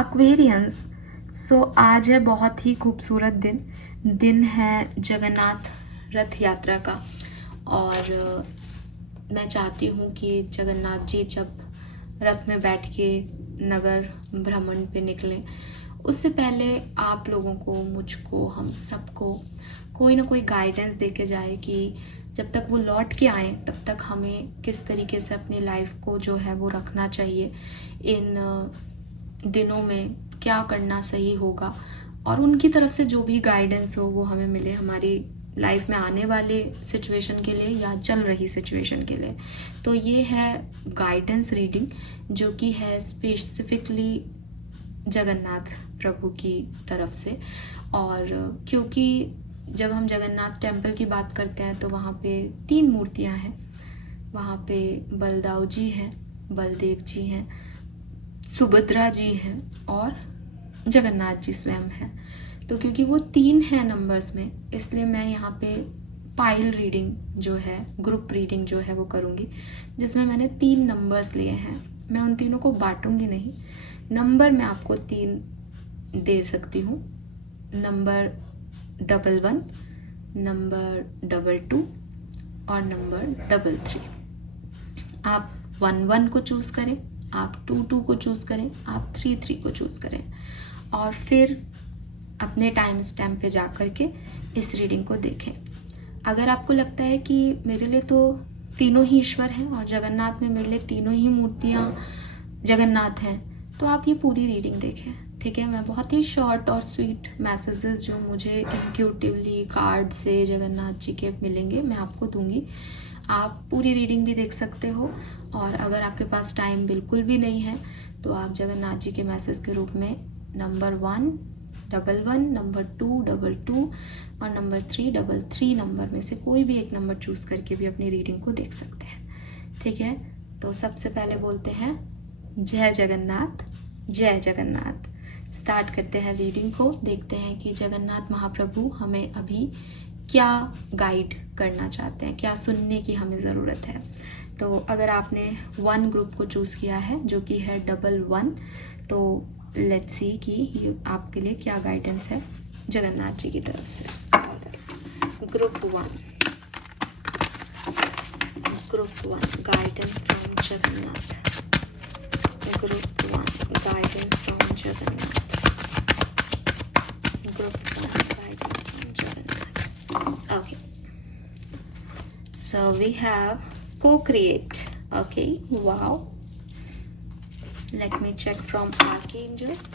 Aquarians. सो आज है बहुत ही खूबसूरत दिन है जगन्नाथ रथ यात्रा का। और मैं चाहती हूँ कि जगन्नाथ जी जब रथ में बैठ के नगर भ्रमण पे निकलें, उससे पहले आप लोगों को, मुझको, हम सबको कोई ना कोई गाइडेंस दे के जाए कि जब तक वो लौट के आए तब तक हमें किस तरीके से अपनी लाइफ को जो है वो रखना चाहिए, इन दिनों में क्या करना सही होगा, और उनकी तरफ से जो भी गाइडेंस हो वो हमें मिले हमारी लाइफ में आने वाले सिचुएशन के लिए या चल रही सिचुएशन के लिए। तो ये है गाइडेंस रीडिंग जो कि है स्पेसिफिकली जगन्नाथ प्रभु की तरफ से। और क्योंकि जब हम जगन्नाथ टेम्पल की बात करते हैं तो वहाँ पे 3 मूर्तियाँ हैं। वहाँ पे बलदाऊ जी हैं, बलदेव जी हैं, सुभद्रा जी हैं और जगन्नाथ जी स्वयं हैं। तो क्योंकि वो 3 हैं नंबर्स में, इसलिए मैं यहाँ पे पाइल रीडिंग जो है, ग्रुप रीडिंग जो है वो करूँगी, जिसमें मैंने 3 नंबर्स लिए हैं। मैं उन तीनों को बांटूंगी नहीं, नंबर मैं आपको 3 दे सकती हूँ। नंबर 11, नंबर 22 और नंबर 33। आप 11 को चूज़ करें, आप 22 को चूज़ करें, आप 33 को चूज़ करें और फिर अपने टाइम स्टैम्प पे जा कर के इस रीडिंग को देखें। अगर आपको लगता है कि मेरे लिए तो तीनों ही ईश्वर हैं और जगन्नाथ में मेरे लिए तीनों ही मूर्तियाँ जगन्नाथ हैं, तो आप ये पूरी रीडिंग देखें, ठीक है। मैं बहुत ही शॉर्ट और स्वीट मैसेजेस जो मुझे इंट्यूटिवली कार्ड से जगन्नाथ जी के मिलेंगे मैं आपको दूंगी। आप पूरी रीडिंग भी देख सकते हो, और अगर आपके पास टाइम बिल्कुल भी नहीं है तो आप जगन्नाथ जी के मैसेज के रूप में नंबर 1, 11, नंबर 2, 22 और नंबर 3, 33 नंबर में से कोई भी एक नंबर चूज़ करके भी अपनी रीडिंग को देख सकते हैं, ठीक है। तो सबसे पहले बोलते हैं जय जगन्नाथ, जय जगन्नाथ। स्टार्ट करते हैं रीडिंग को, देखते हैं कि जगन्नाथ महाप्रभु हमें अभी क्या गाइड करना चाहते हैं, क्या सुनने की हमें ज़रूरत है। तो अगर आपने 1 ग्रुप को चूज़ किया है जो कि है 11, तो लेट्स सी कि ये आपके लिए क्या गाइडेंस है जगन्नाथ जी की तरफ से। Group 1 guidance from Jagannath. Group 1 guidance from Jagannath. Group 1 guidance from Jagannath. Okay. So we have co-create. Okay. Wow. Let me check from Archangels.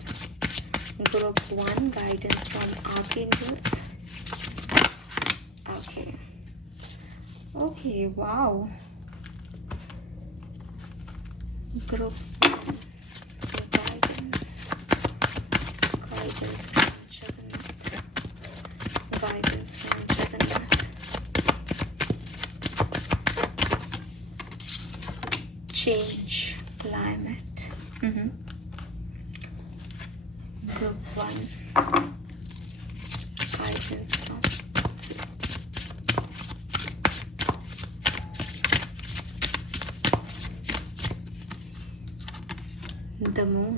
Group 1 guidance from Archangels. Okay. Okay. Wow. Group 1 guidance from Jagannath. Guidance from Jagannath. Change climate. Group 1 guidance from the moon.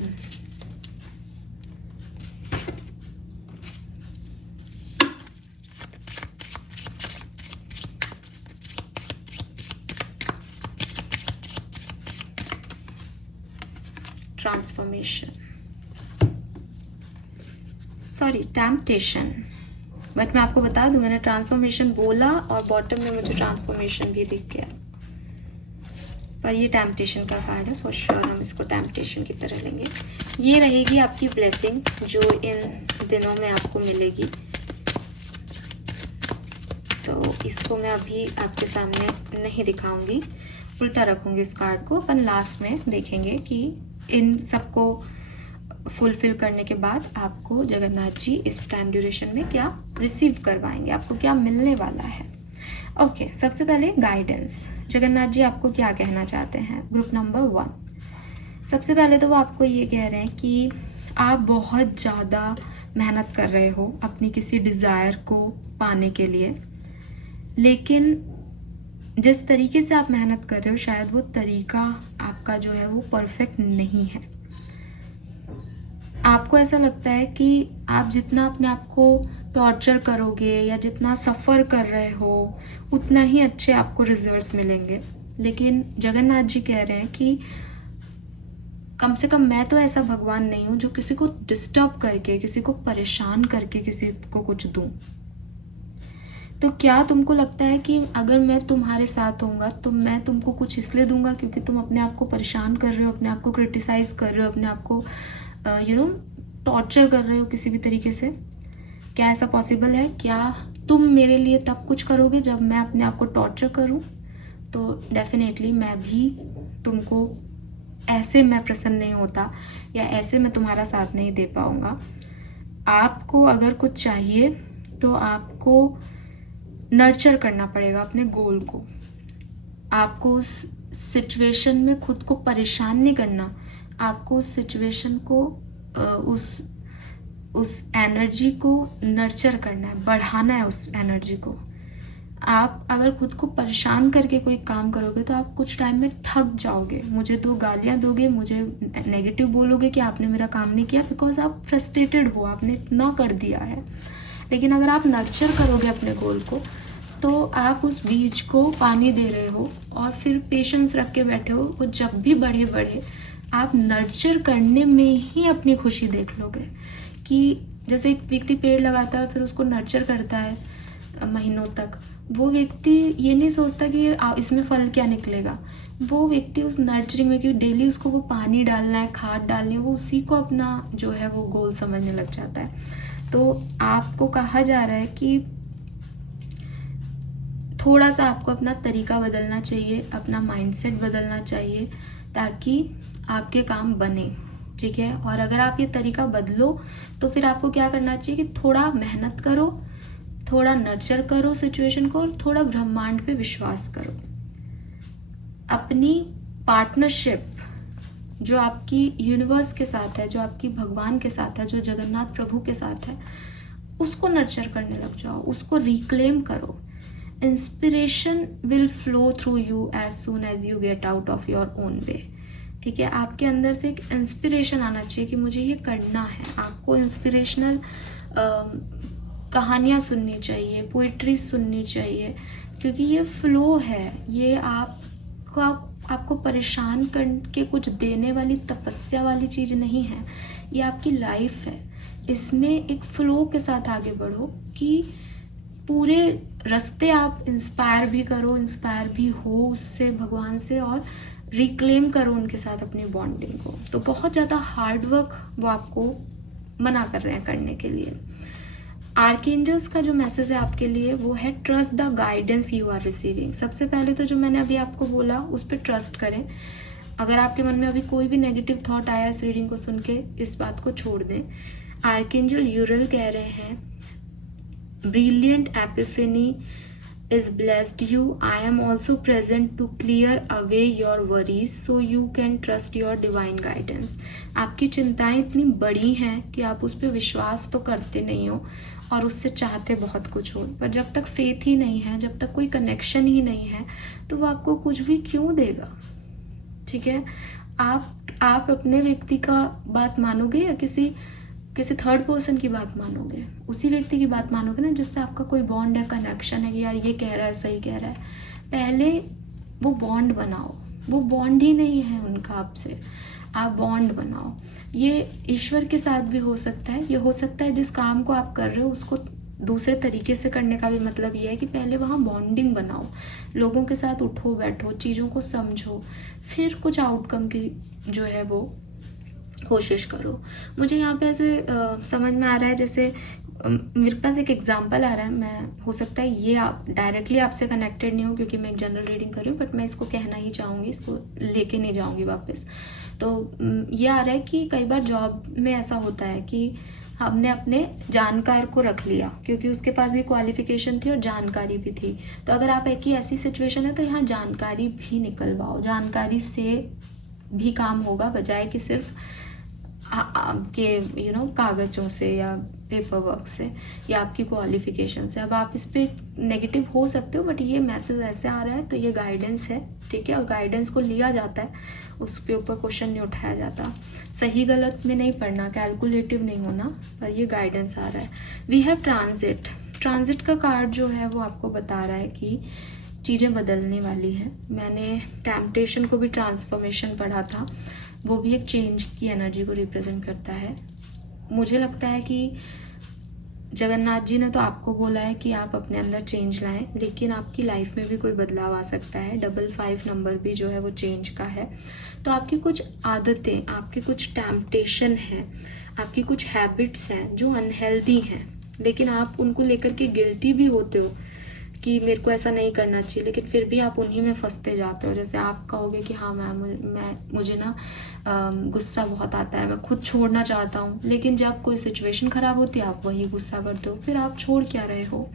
Transformation. Sorry, temptation. But मैं आपको बता दूं, मैंने transformation बोला और bottom में मुझे transformation भी दिख गया, पर ये टेम्पटेशन का कार्ड है। फॉर श्योर हम इसको टेम्पटेशन की तरह लेंगे। ये रहेगी आपकी ब्लेसिंग जो इन दिनों में आपको मिलेगी। तो इसको मैं अभी आपके सामने नहीं दिखाऊंगी, उल्टा रखूंगी इस कार्ड को। अपन लास्ट में देखेंगे कि इन सबको फुलफिल करने के बाद आपको जगन्नाथ जी इस टाइम ड्यूरेशन में क्या रिसीव करवाएंगे, आपको क्या मिलने वाला है। ओके, सबसे पहले गाइडेंस। जगन्नाथ जी आपको क्या कहना चाहते हैं। ग्रुप नंबर 1, सबसे पहले तो वो आपको ये कह रहे हैं कि आप बहुत ज़्यादा मेहनत कर रहे हो अपनी किसी डिज़ायर को पाने के लिए, लेकिन जिस तरीके से आप मेहनत कर रहे हो शायद वो तरीका आपका जो है वो परफेक्ट नहीं है। आपको ऐसा लगता है कि आप जितना अपने आप को टॉर्चर करोगे या जितना सफ़र कर रहे हो उतना ही अच्छे आपको रिजल्ट्स मिलेंगे। लेकिन जगन्नाथ जी कह रहे हैं कि कम से कम मैं तो ऐसा भगवान नहीं हूँ जो किसी को डिस्टर्ब करके, किसी को परेशान करके किसी को कुछ दूँ। तो क्या तुमको लगता है कि अगर मैं तुम्हारे साथ होऊंगा तो मैं तुमको कुछ इसलिए दूंगा क्योंकि तुम अपने आप को परेशान कर रहे हो, अपने आप को क्रिटिसाइज कर रहे हो, अपने आप को टॉर्चर कर रहे हो किसी भी तरीके से? क्या ऐसा पॉसिबल है? क्या तुम मेरे लिए तब कुछ करोगे जब मैं अपने आप को टॉर्चर करूं? तो डेफिनेटली मैं भी तुमको ऐसे मैं प्रसन्न नहीं होता या ऐसे मैं तुम्हारा साथ नहीं दे पाऊंगा। आपको अगर कुछ चाहिए तो आपको नर्चर करना पड़ेगा अपने गोल को। आपको उस सिचुएशन में खुद को परेशान नहीं करना, आपको उस सिचुएशन को उस एनर्जी को नर्चर करना है, बढ़ाना है उस एनर्जी को। आप अगर खुद को परेशान करके कोई काम करोगे तो आप कुछ टाइम में थक जाओगे, मुझे 2 गालियाँ दोगे, मुझे नेगेटिव बोलोगे कि आपने मेरा काम नहीं किया, बिकॉज आप फ्रस्ट्रेटेड हो, आपने इतना कर दिया है। लेकिन अगर आप नर्चर करोगे अपने गोल को तो आप उस बीज को पानी दे रहे हो और फिर पेशेंस रख के बैठे हो, वो जब भी बढ़े आप नर्चर करने में ही अपनी खुशी देख लोगे। कि जैसे एक व्यक्ति पेड़ लगाता है फिर उसको नर्चर करता है महीनों तक, वो व्यक्ति ये नहीं सोचता कि इसमें फल क्या निकलेगा। वो व्यक्ति उस नर्चरिंग में, क्योंकि डेली उसको वो पानी डालना है, खाद डालनी है, वो उसी को अपना जो है वो गोल समझने लग जाता है। तो आपको कहा जा रहा है कि थोड़ा सा आपको अपना तरीका बदलना चाहिए, अपना माइंडसेट बदलना चाहिए ताकि आपके काम बने, ठीक है। और अगर आप ये तरीका बदलो तो फिर आपको क्या करना चाहिए कि थोड़ा मेहनत करो, थोड़ा नर्चर करो सिचुएशन को और थोड़ा ब्रह्मांड पे विश्वास करो। अपनी पार्टनरशिप जो आपकी यूनिवर्स के साथ है, जो आपकी भगवान के साथ है, जो जगन्नाथ प्रभु के साथ है, उसको नर्चर करने लग जाओ, उसको रिक्लेम करो। Inspiration will flow through you as soon as you get out of your own way, ठीक है। आपके अंदर से एक इंस्पिरेशन आना चाहिए कि मुझे ये करना है। आपको इंस्पिरेशनल कहानियाँ सुननी चाहिए, पोइट्री सुननी चाहिए, क्योंकि ये फ्लो है, ये आपको परेशान करके कुछ देने वाली तपस्या वाली चीज़ नहीं है, ये आपकी लाइफ है। इसमें एक फ्लो के साथ आगे बढ़ो कि पूरे रास्ते आप इंस्पायर भी करो, इंस्पायर भी हो उससे, भगवान से, और रिक्लेम करो उनके साथ अपनी बॉन्डिंग को। तो बहुत ज़्यादा हार्ड वर्क वो आपको मना कर रहे हैं करने के लिए। आर्कएंजल्स का जो मैसेज है आपके लिए वो है trust the guidance you are receiving. सबसे पहले तो जो मैंने अभी आपको बोला उस पर ट्रस्ट करें। अगर आपके मन में अभी कोई भी नेगेटिव थॉट आया इस रीडिंग को सुन के, इस बात को छोड़ दें। आर्कएंजल यूरल कह रहे हैं, brilliant epiphany is blessed you. I am also present to clear away your worries so you can trust your divine guidance. आपकी चिंताएं इतनी बड़ी हैं कि आप उस पर विश्वास तो करते नहीं हो और उससे चाहते बहुत कुछ हो, पर जब तक फेथ ही नहीं है, जब तक कोई कनेक्शन ही नहीं है, तो वो आपको कुछ भी क्यों देगा, ठीक है। आप अपने व्यक्ति का बात मानोगे या किसी थर्ड पर्सन की बात मानोगे? उसी व्यक्ति की बात मानोगे ना जिससे आपका कोई बॉन्ड है, कनेक्शन है कि यार ये कह रहा है सही कह रहा है। पहले वो बॉन्ड बनाओ, वो बॉन्ड ही नहीं है उनका आपसे, आप बॉन्ड बनाओ। ये ईश्वर के साथ भी हो सकता है, ये हो सकता है जिस काम को आप कर रहे हो उसको दूसरे तरीके से करने का भी मतलब ये है कि पहले वहाँ बॉन्डिंग बनाओ, लोगों के साथ उठो बैठो, चीज़ों को समझो, फिर कुछ आउटकम की जो है वो कोशिश करो। मुझे यहाँ पे ऐसे समझ में आ रहा है, जैसे मेरे पास एक एग्जांपल आ रहा है, मैं हो सकता है ये आप डायरेक्टली आपसे कनेक्टेड नहीं हो क्योंकि मैं एक जनरल रीडिंग कर रही हूँ, बट मैं इसको कहना ही चाहूँगी, इसको लेके नहीं जाऊँगी वापस। तो ये आ रहा है कि कई बार जॉब में ऐसा होता है कि हमने अपने जानकार को रख लिया क्योंकि उसके पास भी क्वालिफिकेशन थी और जानकारी भी थी। तो अगर आप एक ही ऐसी सिचुएशन है तो यहाँ जानकारी भी निकलवाओ, जानकारी से भी काम होगा, बजाय कि सिर्फ के कागज़ों से या पेपर वर्क से या आपकी क्वालिफिकेशन से। अब आप इस पर नेगेटिव हो सकते हो, बट ये मैसेज ऐसे आ रहा है तो ये गाइडेंस है, ठीक है। और गाइडेंस को लिया जाता है, उसके ऊपर क्वेश्चन नहीं उठाया जाता। सही गलत में नहीं पढ़ना, कैलकुलेटिव नहीं होना, पर ये गाइडेंस आ रहा है। वी हैव ट्रांजिट का कार्ड जो है वो आपको बता रहा है कि चीज़ें बदलने वाली हैं। मैंने टेम्पटेशन को भी ट्रांसफॉर्मेशन पढ़ा था, वो भी एक चेंज की एनर्जी को रिप्रेजेंट करता है। मुझे लगता है कि जगन्नाथ जी ने तो आपको बोला है कि आप अपने अंदर चेंज लाएं, लेकिन आपकी लाइफ में भी कोई बदलाव आ सकता है। 55 नंबर भी जो है वो चेंज का है। तो आपकी कुछ आदतें, आपके कुछ टेम्पटेशन हैं, आपकी कुछ हैबिट्स हैं जो अनहेल्दी हैं, लेकिन आप उनको लेकर के गिल्टी भी होते हो कि मेरे को ऐसा नहीं करना चाहिए, लेकिन फिर भी आप उन्हीं में फंसते जाते हो। जैसे आप कहोगे कि हाँ मुझे ना गुस्सा बहुत आता है, मैं खुद छोड़ना चाहता हूँ, लेकिन जब कोई सिचुएशन ख़राब होती है आप वही गुस्सा करते हो। फिर आप छोड़ क्या रहे हो,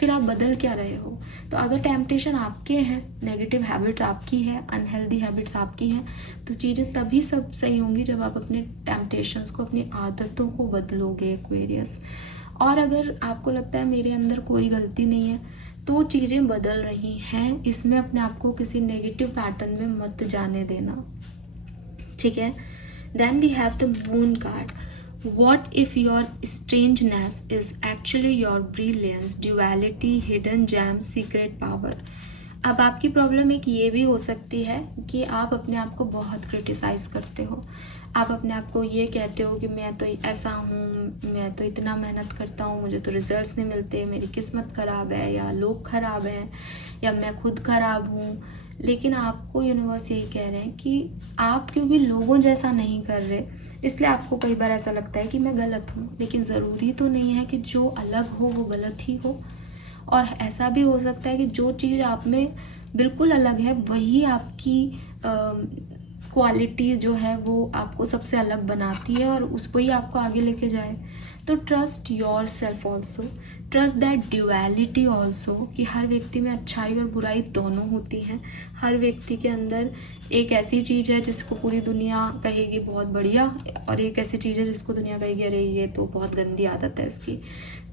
फिर आप बदल क्या रहे हो? तो अगर टेम्पटेशन आपके हैं, नेगेटिव हैबिट्स आपकी है, अनहेल्दी हैबिट्स आपकी हैं, तो चीज़ें तभी सब सही होंगी जब आप अपने टेम्पटेशंस को, अपनी आदतों को बदलोगे, एक्वेरियस। और अगर आपको लगता है मेरे अंदर कोई गलती नहीं है, तो चीज़ें बदल रही हैं, इसमें अपने आप को किसी नेगेटिव पैटर्न में मत जाने देना, ठीक है। Then we have the moon card. What if your strangeness is actually your brilliance, duality, hidden gem, secret power? अब आपकी प्रॉब्लम एक ये भी हो सकती है कि आप अपने आप को बहुत क्रिटिसाइज करते हो। आप अपने आप को ये कहते हो कि मैं तो ऐसा हूँ, मैं तो इतना मेहनत करता हूँ, मुझे तो रिजल्ट्स नहीं मिलते, मेरी किस्मत ख़राब है, या लोग ख़राब हैं, या मैं खुद ख़राब हूँ। लेकिन आपको यूनिवर्स यही कह रहे हैं कि आप क्योंकि लोगों जैसा नहीं कर रहे, इसलिए आपको कई बार ऐसा लगता है कि मैं गलत हूँ। लेकिन ज़रूरी तो नहीं है कि जो अलग हो वो गलत ही हो। और ऐसा भी हो सकता है कि जो चीज़ आप में बिल्कुल अलग है वही आपकी क्वालिटी जो है वो आपको सबसे अलग बनाती है, और उस पर ही आपको आगे लेके जाए। तो trust your self also, trust that duality also, कि हर व्यक्ति में अच्छाई और बुराई दोनों होती हैं। हर व्यक्ति के अंदर एक ऐसी चीज़ है जिसको पूरी दुनिया कहेगी बहुत बढ़िया, और एक ऐसी चीज़ है जिसको दुनिया कहेगी अरे ये तो बहुत गंदी आदत है इसकी।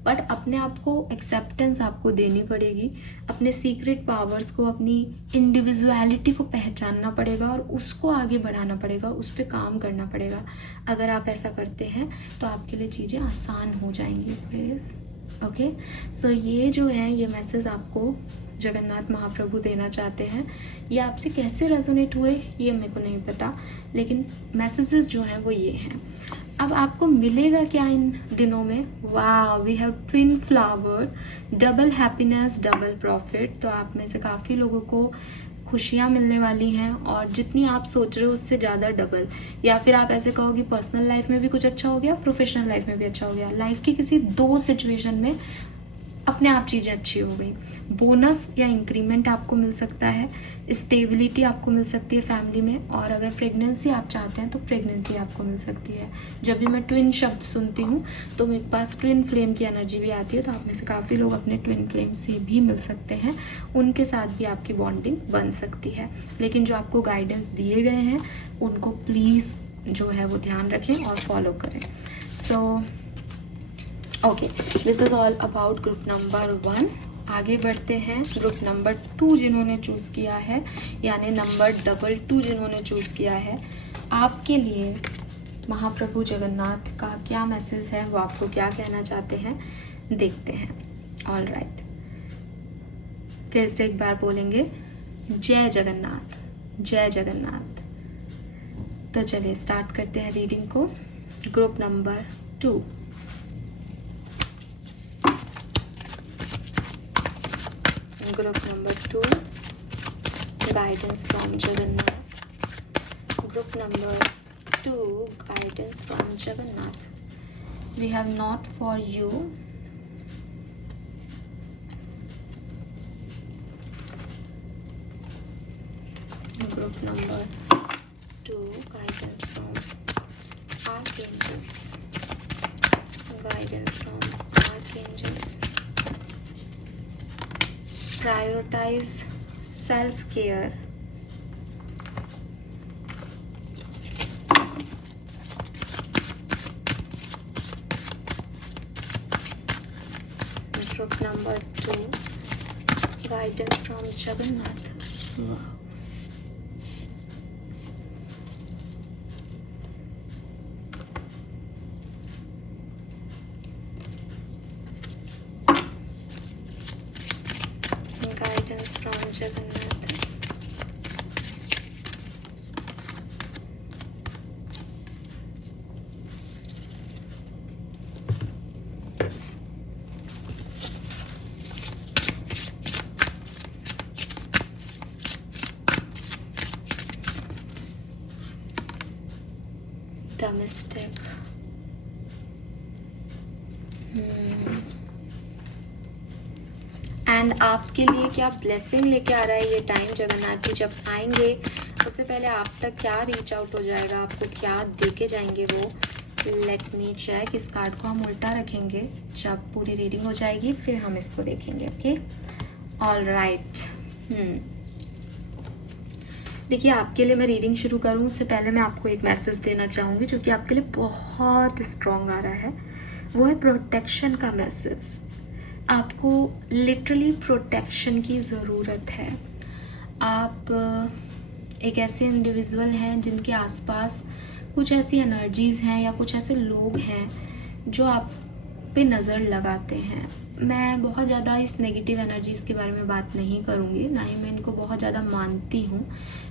बट अपने आप को एक्सेप्टेंस आपको देनी पड़ेगी, अपने सीक्रेट पावर्स को, अपनी इंडिविजुअलिटी को पहचानना पड़ेगा और उसको आगे बढ़ाना पड़ेगा, उस पर काम करना पड़ेगा। अगर आप ऐसा करते हैं तो आपके लिए चीज़ें आसान हो जाएंगी प्लीज़। ओके, सो ये जो है ये मैसेज आपको जगन्नाथ महाप्रभु देना चाहते हैं। ये आपसे कैसे रेजोनेट हुए ये मेरे को नहीं पता, लेकिन मैसेजेस जो हैं वो ये हैं। अब आपको मिलेगा क्या इन दिनों में? वाह, we have twin flower, double happiness, double profit. तो आप में से काफ़ी लोगों को खुशियाँ मिलने वाली हैं, और जितनी आप सोच रहे हो उससे ज़्यादा डबल। या फिर आप ऐसे कहो कि पर्सनल लाइफ में भी कुछ अच्छा हो गया, प्रोफेशनल लाइफ में भी अच्छा हो गया। लाइफ की किसी दो सिचुएशन में अपने आप चीज़ें अच्छी हो गई। बोनस या इंक्रीमेंट आपको मिल सकता है, स्टेबिलिटी आपको मिल सकती है फैमिली में, और अगर प्रेगनेंसी आप चाहते हैं तो प्रेगनेंसी आपको मिल सकती है। जब भी मैं ट्विन शब्द सुनती हूँ तो मेरे पास ट्विन फ्लेम की एनर्जी भी आती है। तो आप में से काफ़ी लोग अपने ट्विन फ्लेम से भी मिल सकते हैं, उनके साथ भी आपकी बॉन्डिंग बन सकती है। लेकिन जो आपको गाइडेंस दिए गए हैं उनको प्लीज़ जो है वो ध्यान रखें और फॉलो करें। So okay, this is all about group number 1। आगे बढ़ते हैं ग्रुप नंबर 2 जिन्होंने चूज़ किया है, यानी नंबर 22 जिन्होंने चूज़ किया है। आपके लिए महाप्रभु जगन्नाथ का क्या मैसेज है, वो आपको क्या कहना चाहते हैं, देखते हैं। ऑल राइट, फिर से एक बार बोलेंगे जय जगन्नाथ, जय जगन्नाथ। तो चलिए स्टार्ट करते हैं रीडिंग को। Group number 2, group number 2, guidance from Jagannath. Group number 2, guidance from Jagannath. We have not for you. Group number 2, guidance from archangels. Guidance from archangels. Prioritize self-care. Group number 2, guidance from Jagannath. Wow. Guidance from Jagannath. The Mystic. And आपके लिए क्या blessing लेके आ रहा है ये time Jagannath ji जब आएंगे, उससे पहले आप तक क्या रीच आउट हो जाएगा, आपको क्या दे के जाएंगे वो। Let me check. इस कार्ड को हम उल्टा रखेंगे, जब पूरी रीडिंग हो जाएगी फिर हम इसको देखेंगे। Okay, all right. देखिए, आपके लिए मैं रीडिंग शुरू करूँ उससे पहले मैं आपको एक मैसेज देना चाहूँगी जो कि आपके लिए बहुत स्ट्रॉन्ग आ रहा है। वो है प्रोटेक्शन का मैसेज। आपको लिटरली प्रोटेक्शन की ज़रूरत है। आप एक ऐसे इंडिविजुअल हैं जिनके आसपास कुछ ऐसी एनर्जीज़ हैं या कुछ ऐसे लोग हैं जो आप पे नज़र लगाते हैं। मैं बहुत ज़्यादा इस नेगेटिव एनर्जीज़ के बारे में बात नहीं करूँगी, ना ही मैं इनको बहुत ज़्यादा मानती हूँ।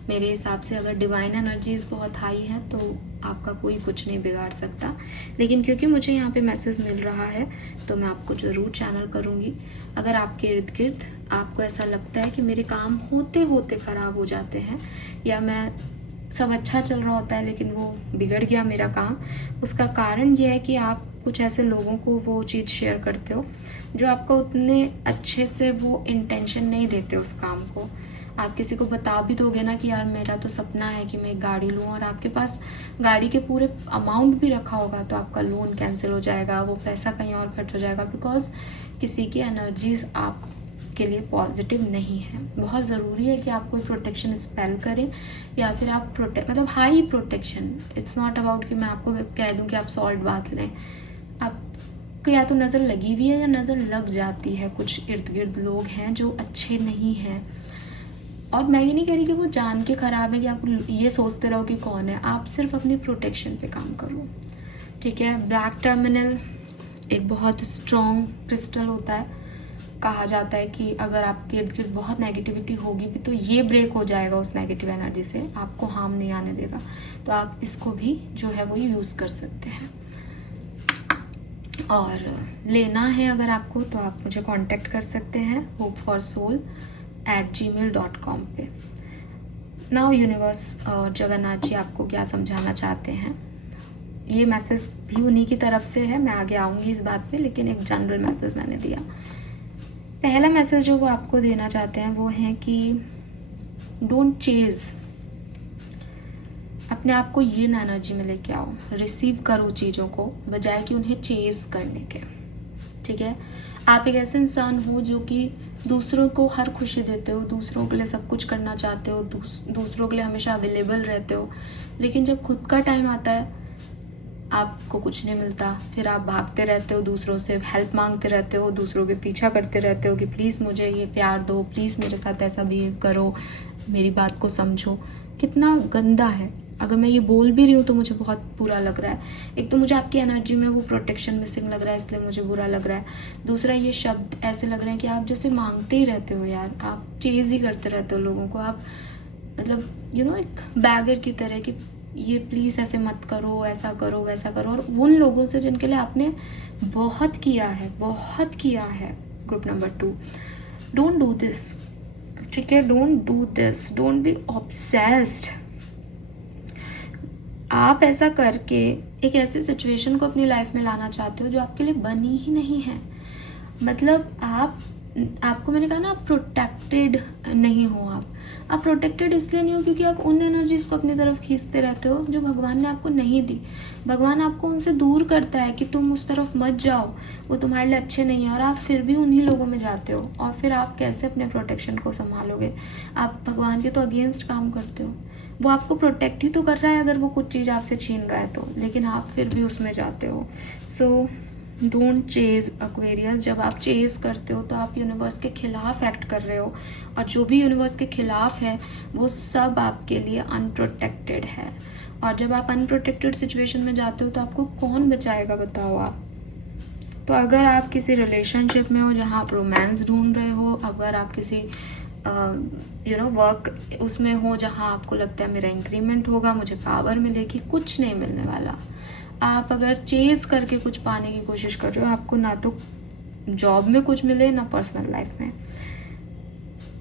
मेरे हिसाब से अगर डिवाइन एनर्जीज़ बहुत हाई है तो आपका कोई कुछ नहीं बिगाड़ सकता, लेकिन क्योंकि मुझे यहाँ पे मैसेज मिल रहा है तो मैं आपको ज़रूर चैनल करूँगी। अगर आपके इर्द गिर्द आपको ऐसा लगता है कि मेरे काम होते होते ख़राब हो जाते हैं, या मैं सब अच्छा चल रहा होता है लेकिन वो बिगड़ गया मेरा काम, उसका कारण ये है कि आप कुछ ऐसे लोगों को वो चीज़ शेयर करते हो जो आपको उतने अच्छे से वो इंटेंशन नहीं देते उस काम को। आप किसी को बता भी दोगे ना कि यार मेरा तो सपना है कि मैं एक गाड़ी लूँ, और आपके पास गाड़ी के पूरे अमाउंट भी रखा होगा तो आपका लोन कैंसिल हो जाएगा, वो पैसा कहीं और खर्च हो जाएगा, बिकॉज किसी की एनर्जीज आपके लिए पॉजिटिव नहीं है। बहुत ज़रूरी है कि आप कोई प्रोटेक्शन स्पेल करें या फिर आप मतलब high protection. It's not about कि मैं आपको कह दूँ कि आप सॉल्ट बाथ लें। आपको या तो नज़र लगी हुई है या नज़र लग जाती है। कुछ इर्द गिर्द लोग हैं जो अच्छे नहीं हैं, और मैं ये नहीं कह रही कि वो जान के ख़राब है कि आप ये सोचते रहो कि कौन है। आप सिर्फ अपनी प्रोटेक्शन पे काम करो, ठीक है। ब्लैक टर्मिनल एक बहुत स्ट्रॉन्ग क्रिस्टल होता है। कहा जाता है कि अगर आपके इर्द गिर्द बहुत नेगेटिविटी होगी भी तो ये ब्रेक हो जाएगा उस नेगेटिव एनर्जी से, आपको हार्म नहीं आने देगा। तो आप इसको भी जो है वो यूज़ कर सकते हैं। और लेना है अगर आपको तो आप मुझे कांटेक्ट कर सकते हैं hopeforsoul@gmail.com पे। नाउ यूनिवर्स और जगन्नाथ जी आपको क्या समझाना चाहते हैं, ये मैसेज भी उन्हीं की तरफ से है। मैं आगे आऊँगी इस बात पे, लेकिन एक जनरल मैसेज मैंने दिया। पहला मैसेज जो वो आपको देना चाहते हैं वो है कि डोंट चेज। अपने आप को ये एनर्जी में लेके आओ, रिसीव करो चीज़ों को बजाय कि उन्हें चेज करने के, ठीक है। आप एक ऐसे इंसान हो जो कि दूसरों को हर खुशी देते हो, दूसरों के लिए सब कुछ करना चाहते हो, दूसरों के लिए हमेशा अवेलेबल रहते हो, लेकिन जब खुद का टाइम आता है आपको कुछ नहीं मिलता। फिर आप भागते रहते हो, दूसरों से हेल्प मांगते रहते हो, दूसरों के पीछा करते रहते हो कि प्लीज़ मुझे ये प्यार दो, प्लीज़ मेरे साथ ऐसा बिहेव करो, मेरी बात को समझो। कितना गंदा है। अगर मैं ये बोल भी रही हूँ तो मुझे बहुत बुरा लग रहा है। एक तो मुझे आपकी एनर्जी में वो प्रोटेक्शन मिसिंग लग रहा है, इसलिए मुझे बुरा लग रहा है। दूसरा, ये शब्द ऐसे लग रहे हैं कि आप जैसे मांगते ही रहते हो यार, आप चेज़ ही करते रहते हो लोगों को। आप मतलब एक बैगर की तरह कि ये प्लीज़ ऐसे मत करो, ऐसा करो, वैसा करो, और उन लोगों से जिनके लिए आपने बहुत किया है, बहुत किया है। Group number 2, don't do this, ठीक है। Don't do this, don't be obsessed. आप ऐसा करके एक ऐसी सिचुएशन को अपनी लाइफ में लाना चाहते हो जो आपके लिए बनी ही नहीं है। मतलब आपको मैंने कहा ना, आप प्रोटेक्टेड नहीं हो। आप प्रोटेक्टेड इसलिए नहीं हो क्योंकि आप उन एनर्जीज को अपनी तरफ खींचते रहते हो जो भगवान ने आपको नहीं दी। भगवान आपको उनसे दूर करता है कि तुम उस तरफ मत जाओ, वो तुम्हारे लिए अच्छे नहीं है, और आप फिर भी उन्हीं लोगों में जाते हो। और फिर आप कैसे अपने प्रोटेक्शन को संभालोगे? आप भगवान के तो अगेंस्ट काम करते हो। वो आपको प्रोटेक्ट ही तो कर रहा है अगर वो कुछ चीज़ आपसे छीन रहा है तो, लेकिन आप फिर भी उसमें जाते हो। So don't chase Aquarius. जब आप चेज करते हो तो आप यूनिवर्स के खिलाफ एक्ट कर रहे हो, और जो भी यूनिवर्स के खिलाफ है वो सब आपके लिए अनप्रोटेक्टेड है। और जब आप अनप्रोटेक्टेड सिचुएशन में जाते हो तो आपको कौन बचाएगा, बताओ आप। तो अगर आप किसी रिलेशनशिप में हो जहाँ आप रोमांस ढूंढ रहे हो, अगर आप किसी वर्क उसमें हो जहाँ आपको लगता है मेरा इंक्रीमेंट होगा, मुझे पावर मिलेगी, कुछ नहीं मिलने वाला। आप अगर चेज करके कुछ पाने की कोशिश कर रहे हो, आपको ना तो जॉब में कुछ मिले ना पर्सनल लाइफ में।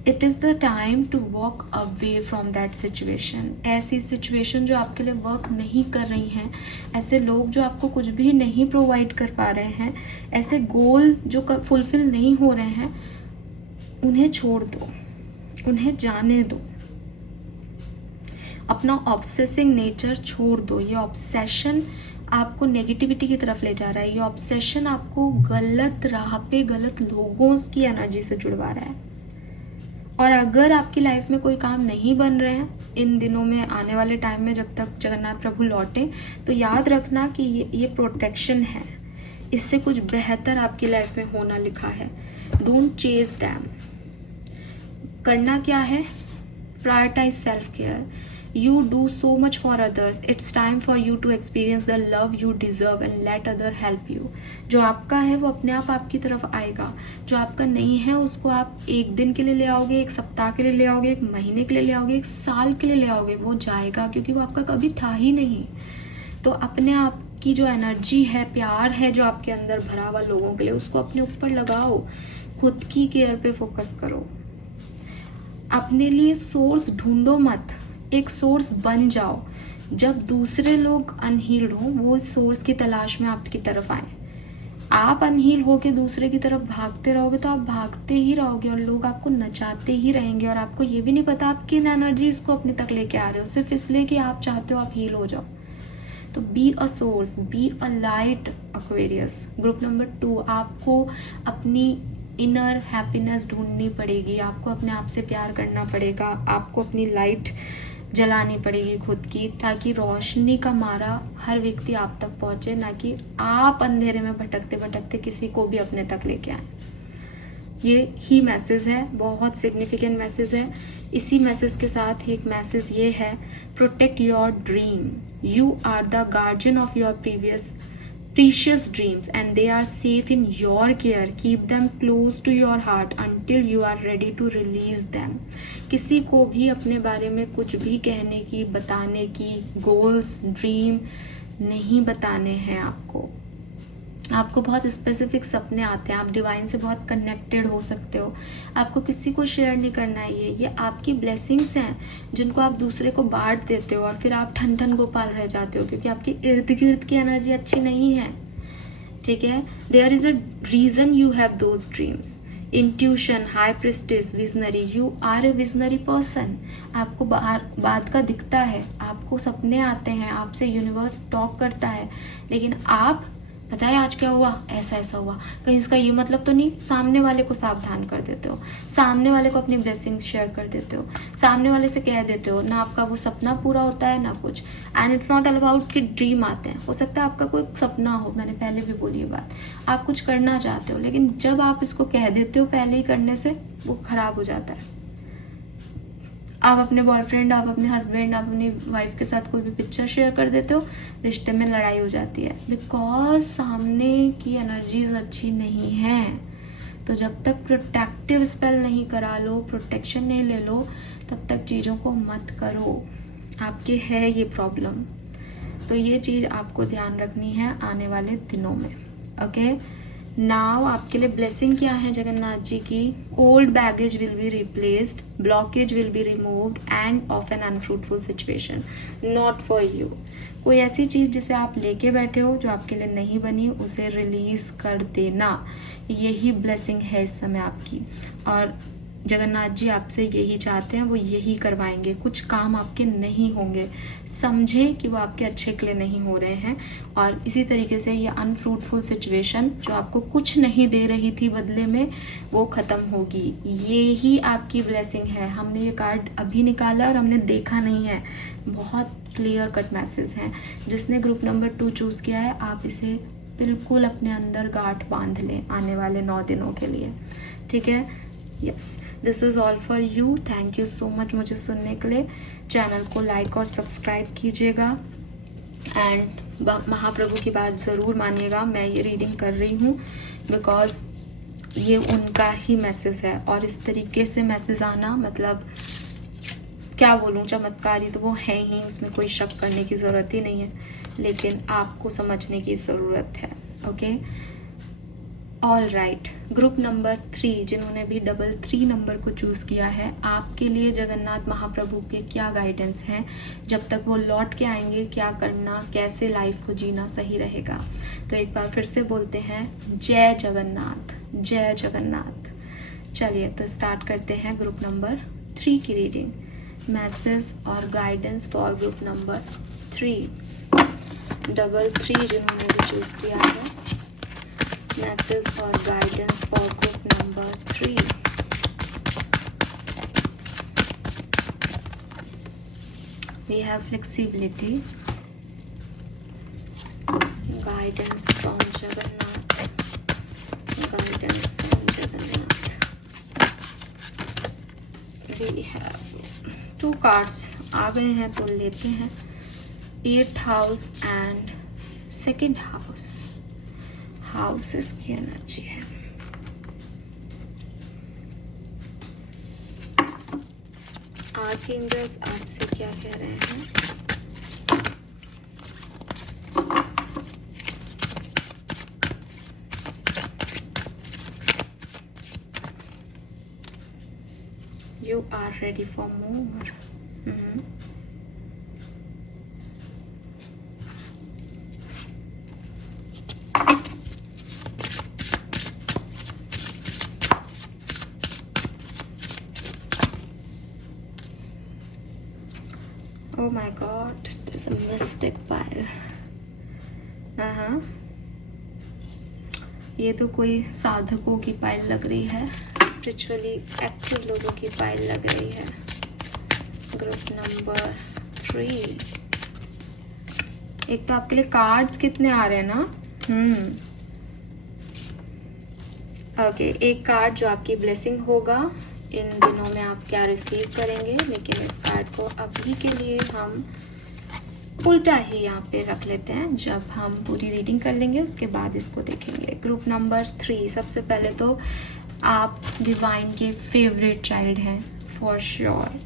It is the time to walk away from that situation. ऐसी सिचुएशन जो आपके लिए वर्क नहीं कर रही हैं, ऐसे लोग जो आपको कुछ भी नहीं प्रोवाइड कर पा रहे हैं, ऐसे गोल जो फुलफिल नहीं हो रहे हैं, उन्हें छोड़ दो, उन्हें जाने दो। अपना ऑब्सेसिंग नेचर छोड़ दो। ये ऑब्सेशन आपको नेगेटिविटी की तरफ ले जा रहा है। ये ऑब्सेशन आपको गलत राह पे, गलत लोगों की एनर्जी से जुड़वा रहा है। और अगर आपकी लाइफ में कोई काम नहीं बन रहे हैं इन दिनों में, आने वाले टाइम में जब तक जगन्नाथ प्रभु लौटे, तो याद रखना कि ये प्रोटेक्शन है। इससे कुछ बेहतर आपकी लाइफ में होना लिखा है। Don't chase them. करना क्या है? Prioritise self care. You do so much for others. It's time for you to experience the love you deserve and let other help you. जो आपका है वो अपने आप आपकी तरफ आएगा। जो आपका नहीं है उसको आप एक दिन के लिए ले आओगे, एक सप्ताह के लिए ले आओगे, एक महीने के लिए ले आओगे, एक साल के लिए ले आओगे, वो जाएगा, क्योंकि वो आपका कभी था ही नहीं। तो अपने आप की जो एनर्जी है, प्यार है जो आपके अंदर भरा हुआ लोगों के लिए, उसको अपने ऊपर लगाओ। खुद की केयर पे फोकस करो। अपने लिए सोर्स ढूंढो मत, एक सोर्स बन जाओ। जब दूसरे लोग अनहील्ड हो, वो इस सोर्स की तलाश में आपकी तरफ आए। आप अनहील होके दूसरे की तरफ भागते रहोगे तो आप भागते ही रहोगे, और लोग आपको नचाते ही रहेंगे, और आपको ये भी नहीं पता आप किन एनर्जीज को अपने तक लेके आ रहे हो, सिर्फ इसलिए कि आप चाहते हो आप हील हो जाओ। तो be a source, be a light Aquarius. Group number 2, आपको अपनी इनर हैप्पीनेस ढूंढनी पड़ेगी। आपको अपने आप से प्यार करना पड़ेगा। आपको अपनी लाइट जलानी पड़ेगी खुद की, ताकि रोशनी का मारा हर व्यक्ति आप तक पहुंचे, ना कि आप अंधेरे में भटकते भटकते किसी को भी अपने तक लेके आए। ये ही मैसेज है, बहुत सिग्निफिकेंट मैसेज है। इसी मैसेज के साथ एक मैसेज ये है, protect your dream. You are the guardian of your precious dreams and they are safe in your care. Keep them close to your heart until you are ready to release them. किसी को भी अपने बारे में कुछ भी कहने की, बताने की, गोल्स, ड्रीम नहीं बताने हैं आपको। आपको बहुत स्पेसिफिक सपने आते हैं, आप डिवाइन से बहुत कनेक्टेड हो सकते हो, आपको किसी को शेयर नहीं करना है। ये आपकी ब्लेसिंग्स हैं जिनको आप दूसरे को बांट देते हो, और फिर आप ठन ठन गोपाल रह जाते हो, क्योंकि आपके इर्द गिर्द की एनर्जी अच्छी नहीं है। ठीक है, there is a reason you have those dreams. Intuition, high priestess, visionary, you are a visionary person. आपको बाहर बाद का दिखता है, आपको सपने आते हैं, आपसे यूनिवर्स टॉक करता है, लेकिन आप पता है आज क्या हुआ, ऐसा ऐसा हुआ, कहीं इसका ये मतलब तो नहीं, सामने वाले को सावधान कर देते हो, सामने वाले को अपनी ब्लेसिंग शेयर कर देते हो, सामने वाले से कह देते हो ना, आपका वो सपना पूरा होता है ना कुछ। And it's not all about कि ड्रीम आते हैं, हो सकता है आपका कोई सपना हो, मैंने पहले भी बोली ये बात, आप कुछ करना चाहते हो, लेकिन जब आप इसको कह देते हो पहले ही करने से, वो खराब हो जाता है। आप अपने बॉयफ्रेंड, आप अपने हस्बैंड, आप अपनी वाइफ के साथ कोई भी पिक्चर शेयर कर देते हो, रिश्ते में लड़ाई हो जाती है, बिकॉज सामने की एनर्जीज अच्छी नहीं है। तो जब तक प्रोटेक्टिव स्पेल नहीं करा लो, प्रोटेक्शन नहीं ले लो, तब तक चीज़ों को मत करो। आपके है ये प्रॉब्लम, तो ये चीज़ आपको ध्यान रखनी है आने वाले दिनों में। ओके, नाउ आपके लिए ब्लेसिंग क्या है जगन्नाथ जी की? Old baggage will be replaced, blockage will be removed end of an unfruitful situation not for you. कोई ऐसी चीज़ जिसे आप लेके बैठे हो जो आपके लिए नहीं बनी, उसे रिलीज कर देना, यही ब्लेसिंग है इस समय आपकी। और जगन्नाथ जी आपसे यही चाहते हैं, वो यही करवाएंगे। कुछ काम आपके नहीं होंगे, समझें कि वो आपके अच्छे के लिए नहीं हो रहे हैं, और इसी तरीके से ये अनफ्रूटफुल सिचुएशन जो आपको कुछ नहीं दे रही थी बदले में, वो ख़त्म होगी। ये ही आपकी ब्लेसिंग है। हमने ये कार्ड अभी निकाला और हमने देखा नहीं है, बहुत क्लियर कट मैसेज है। जिसने ग्रुप नंबर 2 चूज़ किया है, आप इसे बिल्कुल अपने अंदर गांठ बांध लें आने वाले 9 दिनों के लिए, ठीक है। Yes, this is all for you. Thank you so much मुझे सुनने के लिए। चैनल को लाइक और सब्सक्राइब कीजिएगा एंड महाप्रभु की बात ज़रूर मानिएगा। मैं ये रीडिंग कर रही हूँ बिकॉज ये उनका ही मैसेज है, और इस तरीके से मैसेज आना मतलब क्या बोलूँ, चमत्कारी तो वो है ही, उसमें कोई शक करने की ज़रूरत ही नहीं है, लेकिन आपको समझने की ज़रूरत है। Okay, all right. Group number 3 जिन्होंने भी 33 नंबर को चूज़ किया है, आपके लिए जगन्नाथ महाप्रभु के क्या गाइडेंस हैं, जब तक वो लौट के आएंगे क्या करना, कैसे लाइफ को जीना सही रहेगा। तो एक बार फिर से बोलते हैं, जय जगन्नाथ, जय जगन्नाथ। चलिए तो स्टार्ट करते हैं ग्रुप नंबर 3 की रीडिंग। मैसेज और गाइडेंस फॉर ग्रुप नंबर 3, 33 जिन्होंने भी चूज़ किया है, मैसेज और guidance for group number 3। We have flexibility, guidance from Jagannath, guidance from Jagannath. We have 2 cards आ गए हैं तो लेते हैं। 8th house and 2nd house, houses की एनर्जी है। आर्कएंजल्स आपसे क्या कह रहे हैं? You are ready for more. Oh my God, there's a mystic pile. ये तो कोई साधकों की पाइल लग रही है, स्पिरिचुअली एक्टिव लोगों की पाइल लग रही है। Group number 3। एक तो आपके लिए कार्ड्स कितने आ रहे हैं ना। ओके, एक कार्ड जो आपकी ब्लेसिंग होगा, इन दिनों में आप क्या रिसीव करेंगे, लेकिन इस कार्ड को अभी के लिए हम उल्टा ही यहाँ पे रख लेते हैं। जब हम पूरी रीडिंग कर लेंगे उसके बाद इसको देखेंगे। ग्रुप नंबर 3, सबसे पहले तो आप डिवाइन के फेवरेट चाइल्ड हैं फॉर श्योर।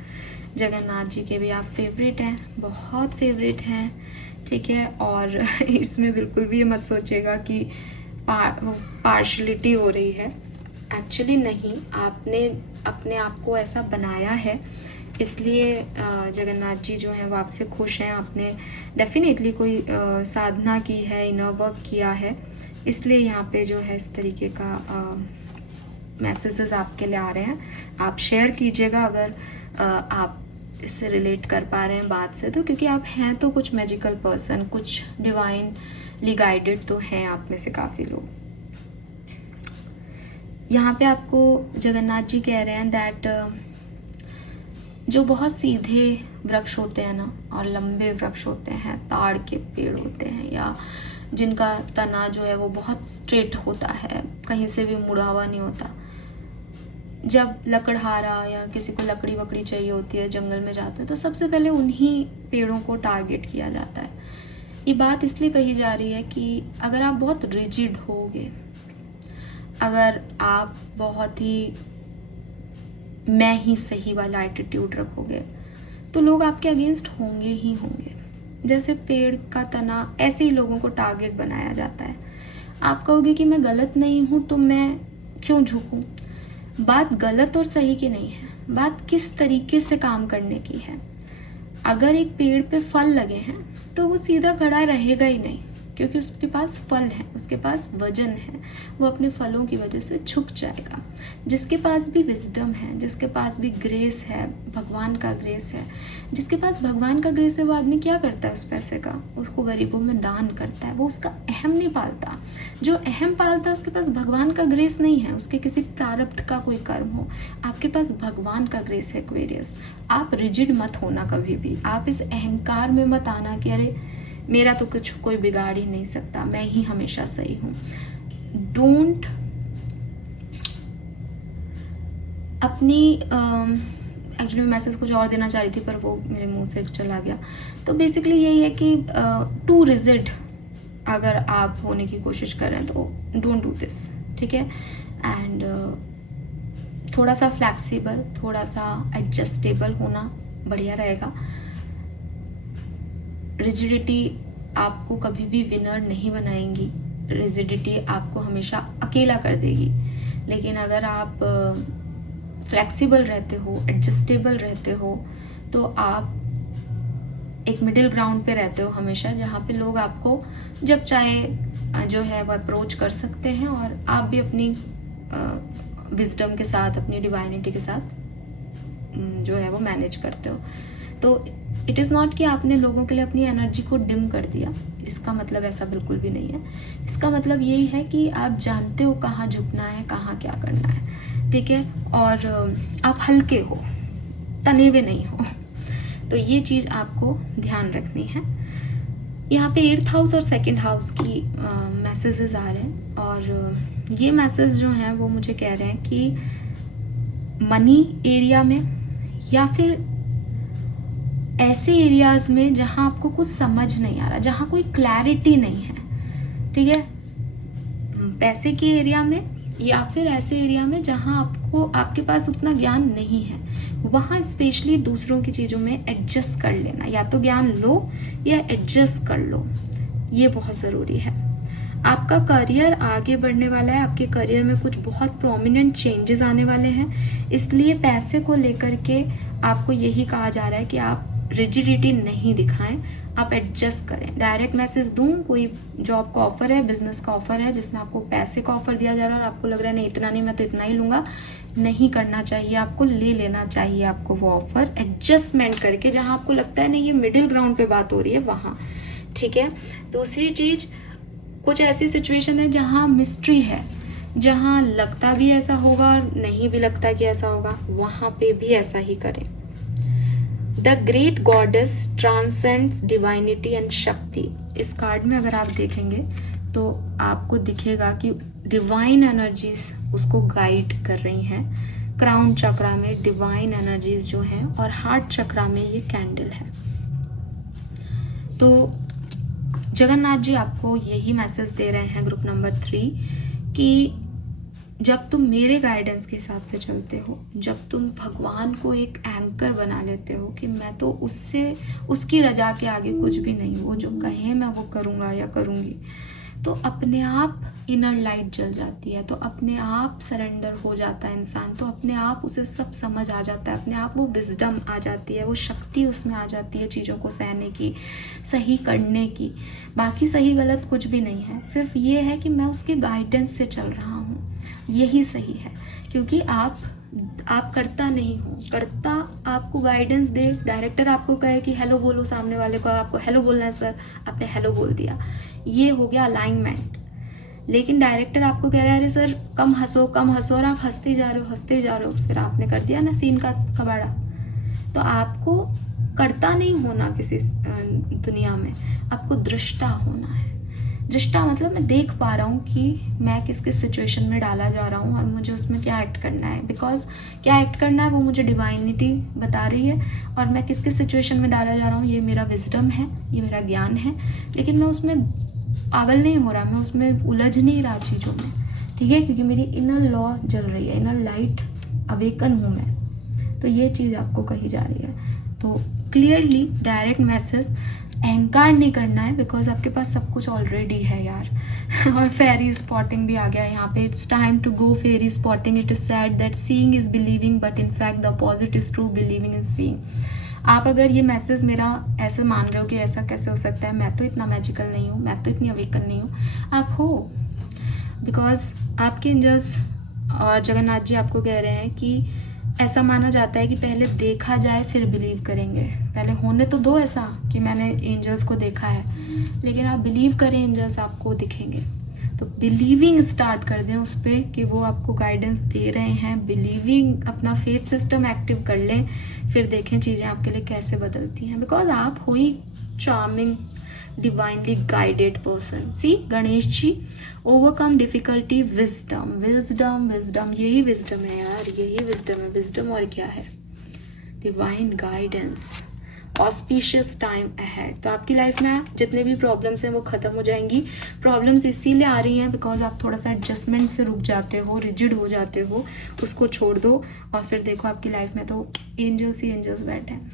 जगन्नाथ जी के भी आप फेवरेट हैं, बहुत फेवरेट हैं, ठीक है। और इसमें बिल्कुल भी ये मत सोचिएगा कि पार्शलिटी हो रही है, एक्चुअली नहीं। आपने अपने आप को ऐसा बनाया है, इसलिए जगन्नाथ जी जो हैं वो आपसे खुश हैं। आपने डेफिनेटली कोई साधना की है, इनर वर्क किया है, इसलिए यहाँ पे जो है इस तरीके का मैसेजेस आपके लिए आ रहे हैं। आप शेयर कीजिएगा अगर आप इससे रिलेट कर पा रहे हैं बात से, तो क्योंकि आप हैं तो कुछ मैजिकल पर्सन, कुछ डिवाइनली गाइडेड तो हैं आप में से काफ़ी लोग। यहाँ पे आपको जगन्नाथ जी कह रहे हैं दैट जो बहुत सीधे वृक्ष होते हैं ना, और लंबे वृक्ष होते हैं, ताड़ के पेड़ होते हैं, या जिनका तना जो है वो बहुत स्ट्रेट होता है, कहीं से भी मुड़ा हुआ नहीं होता। जब लकड़हारा या किसी को लकड़ी वकड़ी चाहिए होती है, जंगल में जाते हैं, तो सबसे पहले उन्हीं पेड़ों को टारगेट किया जाता है। ये बात इसलिए कही जा रही है कि अगर आप बहुत रिजिड होगे, अगर आप बहुत ही मैं ही सही वाला एटीट्यूड रखोगे, तो लोग आपके अगेंस्ट होंगे ही होंगे। जैसे पेड़ का तना, ऐसे ही लोगों को टारगेट बनाया जाता है। आप कहोगे कि मैं गलत नहीं हूँ तो मैं क्यों झुकूं। बात गलत और सही की नहीं है, बात किस तरीके से काम करने की है। अगर एक पेड़ पे फल लगे हैं तो वो सीधा खड़ा रहेगा ही नहीं, क्योंकि उसके पास फल है, उसके पास वजन है, वो अपने फलों की वजह से झुक जाएगा। जिसके पास भी विजडम है, जिसके पास भी ग्रेस है, भगवान का ग्रेस है, जिसके पास भगवान का ग्रेस है, वो आदमी क्या करता है उस पैसे का? उसको गरीबों में दान करता है। वो उसका अहम नहीं पालता। जो अहम पालता है उसके पास भगवान का ग्रेस नहीं है, उसके किसी प्रारब्ध का कोई कर्म हो। आपके पास भगवान का ग्रेस है एक्वेरियस। आप रिजिड मत होना कभी भी। आप इस अहंकार में मत आना कि अरे मेरा तो कुछ कोई बिगाड़ ही नहीं सकता, मैं ही हमेशा सही हूँ। डोंट अपनी एक्चुअली मैसेज कुछ और देना चाह रही थी पर वो मेरे मुंह से चला गया। तो बेसिकली यही है कि टू रिजिड अगर आप होने की कोशिश कर रहे हैं तो डोंट डू दिस, ठीक है। एंड थोड़ा सा फ्लैक्सिबल, थोड़ा सा एडजस्टेबल होना बढ़िया रहेगा। रिजिडिटी आपको कभी भी विनर नहीं बनाएंगी, रिजिडिटी आपको हमेशा अकेला कर देगी। लेकिन अगर आप फ्लेक्सिबल रहते हो, एडजस्टेबल रहते हो, तो आप एक मिडिल ग्राउंड पे रहते हो हमेशा, जहाँ पे लोग आपको जब चाहे जो है वो अप्रोच कर सकते हैं और आप भी अपनी विजडम के साथ, अपनी डिवाइनिटी के साथ जो है वो मैनेज करते हो। तो इट इज़ नॉट कि आपने लोगों के लिए अपनी एनर्जी को डिम कर दिया, इसका मतलब ऐसा बिल्कुल भी नहीं है। इसका मतलब यही है कि आप जानते हो कहाँ झुकना है, कहाँ क्या करना है, ठीक है। और आप हल्के हो, तने हुए नहीं हो। तो ये चीज़ आपको ध्यान रखनी है। यहाँ पे 8th हाउस और 2nd हाउस की मैसेजेस आ रहे हैं और ये मैसेज जो हैं वो मुझे कह रहे हैं कि मनी एरिया में या फिर ऐसे एरियाज में जहाँ आपको कुछ समझ नहीं आ रहा, जहाँ कोई क्लैरिटी नहीं है, ठीक है, पैसे के एरिया में या फिर ऐसे एरिया में जहाँ आपके पास उतना ज्ञान नहीं है, वहाँ स्पेशली दूसरों की चीज़ों में एडजस्ट कर लेना। या तो ज्ञान लो या एडजस्ट कर लो, ये बहुत ज़रूरी है। आपका करियर आगे बढ़ने वाला है, आपके करियर में कुछ बहुत प्रोमिनेंट चेंजेस आने वाले हैं, इसलिए पैसे को लेकर के आपको यही कहा जा रहा है कि आप रिजिडिटी नहीं दिखाएं, आप एडजस्ट करें। डायरेक्ट मैसेज दूं, कोई जॉब का ऑफर है, बिजनेस का ऑफर है जिसमें आपको पैसे का ऑफर दिया जा रहा है और आपको लग रहा है नहीं इतना नहीं, मैं तो इतना ही लूँगा, नहीं करना चाहिए, आपको ले लेना चाहिए आपको वो ऑफर, एडजस्टमेंट करके। जहाँ आपको लगता है नहीं ये मिडिल ग्राउंड पे बात हो रही है वहाँ, ठीक है। दूसरी चीज़, कुछ ऐसी सिचुएशन है जहाँ मिस्ट्री है, जहाँ लगता भी ऐसा होगा और नहीं भी लगता कि ऐसा होगा, वहाँ पे भी ऐसा ही करें। The great goddess transcends divinity and शक्ति, इस कार्ड में अगर आप देखेंगे तो आपको दिखेगा कि डिवाइन एनर्जीज उसको गाइड कर रही हैं। क्राउन चक्रा में डिवाइन एनर्जीज जो हैं और हार्ट चक्रा में ये कैंडल है। तो जगन्नाथ जी आपको यही मैसेज दे रहे हैं ग्रुप नंबर 3 कि जब तुम मेरे गाइडेंस के हिसाब से चलते हो, जब तुम भगवान को एक एंकर बना लेते हो कि मैं तो उसकी रजा के आगे कुछ भी नहीं, वो जो कहे मैं वो करूँगा या करूँगी, तो अपने आप इनर लाइट जल जाती है, तो अपने आप सरेंडर हो जाता है इंसान, तो अपने आप उसे सब समझ आ जाता है, अपने आप वो विजडम आ जाती है, वो शक्ति उसमें आ जाती है चीज़ों को सहने की, सही करने की। बाकी सही गलत कुछ भी नहीं है, सिर्फ ये है कि मैं उसके गाइडेंस से चल रहा हूँ, यही सही है। क्योंकि आप करता नहीं हो, करता आपको गाइडेंस दे, डायरेक्टर आपको कहे कि हेलो बोलो सामने वाले को, आपको हेलो बोलना है सर, आपने हेलो बोल दिया, ये हो गया अलाइनमेंट। लेकिन डायरेक्टर आपको कह रहा है अरे सर कम हंसो कम हंसो, और आप हंसते जा रहे हो, फिर आपने कर दिया ना सीन का कबाड़ा। तो आपको करता नहीं होना किसी दुनिया में, आपको दृष्टा होना है। दृष्टा मतलब मैं देख पा रहा हूँ कि मैं किस किस सिचुएशन में डाला जा रहा हूँ और मुझे उसमें क्या एक्ट करना है, बिकॉज क्या एक्ट करना है वो मुझे डिवाइनिटी बता रही है, और मैं किस किस सिचुएशन में डाला जा रहा हूँ ये मेरा विजडम है, ये मेरा ज्ञान है। लेकिन मैं उसमें पागल नहीं हो रहा, मैं उसमें उलझ नहीं रहा चीज़ों में, ठीक है, क्योंकि मेरी इनर लॉ जल रही है, इनर लाइट अवेकन हूँ मैं। तो ये चीज़ आपको कही जा रही है। तो क्लियरली डायरेक्ट मैसेज अहंकार नहीं करना है, बिकॉज आपके पास सब कुछ ऑलरेडी है यार। और फेरी स्पॉटिंग भी आ गया यहाँ पे, it's time to go fairy spotting, it is said that seeing is believing but in fact the opposite is true, believing is seeing. आप अगर ये मैसेज मेरा ऐसे मान रहे हो कि ऐसा कैसे हो सकता है, मैं तो इतना मैजिकल नहीं हूँ, मैं तो इतनी अवेकन नहीं हूँ, आप हो, बिकॉज आपके एंजल्स और जगन्नाथ जी आपको कह रहे हैं कि ऐसा माना जाता है कि पहले देखा जाए फिर बिलीव करेंगे। पहले होने तो दो ऐसा कि मैंने एंजल्स को देखा है, लेकिन आप बिलीव करें एंजल्स आपको दिखेंगे। तो बिलीविंग स्टार्ट कर दें उस पर कि वो आपको गाइडेंस दे रहे हैं, बिलीविंग अपना फेथ सिस्टम एक्टिव कर लें, फिर देखें चीज़ें आपके लिए कैसे बदलती हैं। बिकॉज आप हो ही charming, divinely guided person. See, Ganesh ji, overcome difficulty, wisdom, wisdom, wisdom, यही wisdom है यार, यही wisdom है. wisdom और क्या है? Divine guidance, auspicious time ahead. तो आपकी लाइफ में जितने भी प्रॉब्लम्स हैं वो ख़त्म हो जाएंगी. प्रॉब्लम्स इसीलिए आ रही हैं बिकॉज आप थोड़ा सा एडजस्टमेंट से रुक जाते हो, रिजिड हो जाते हो. उसको छोड़ दो और फिर देखो आपकी लाइफ में तो एंजल्स ही एंजल्स बैठे हैं.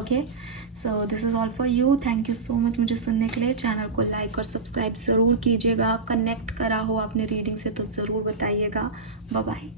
Okay, so this is all for you. Thank you so much मुझे सुनने के लिए. चैनल को लाइक और सब्सक्राइब ज़रूर कीजिएगा. कनेक्ट करा हो आपने रीडिंग से तो ज़रूर बताइएगा. Bye bye.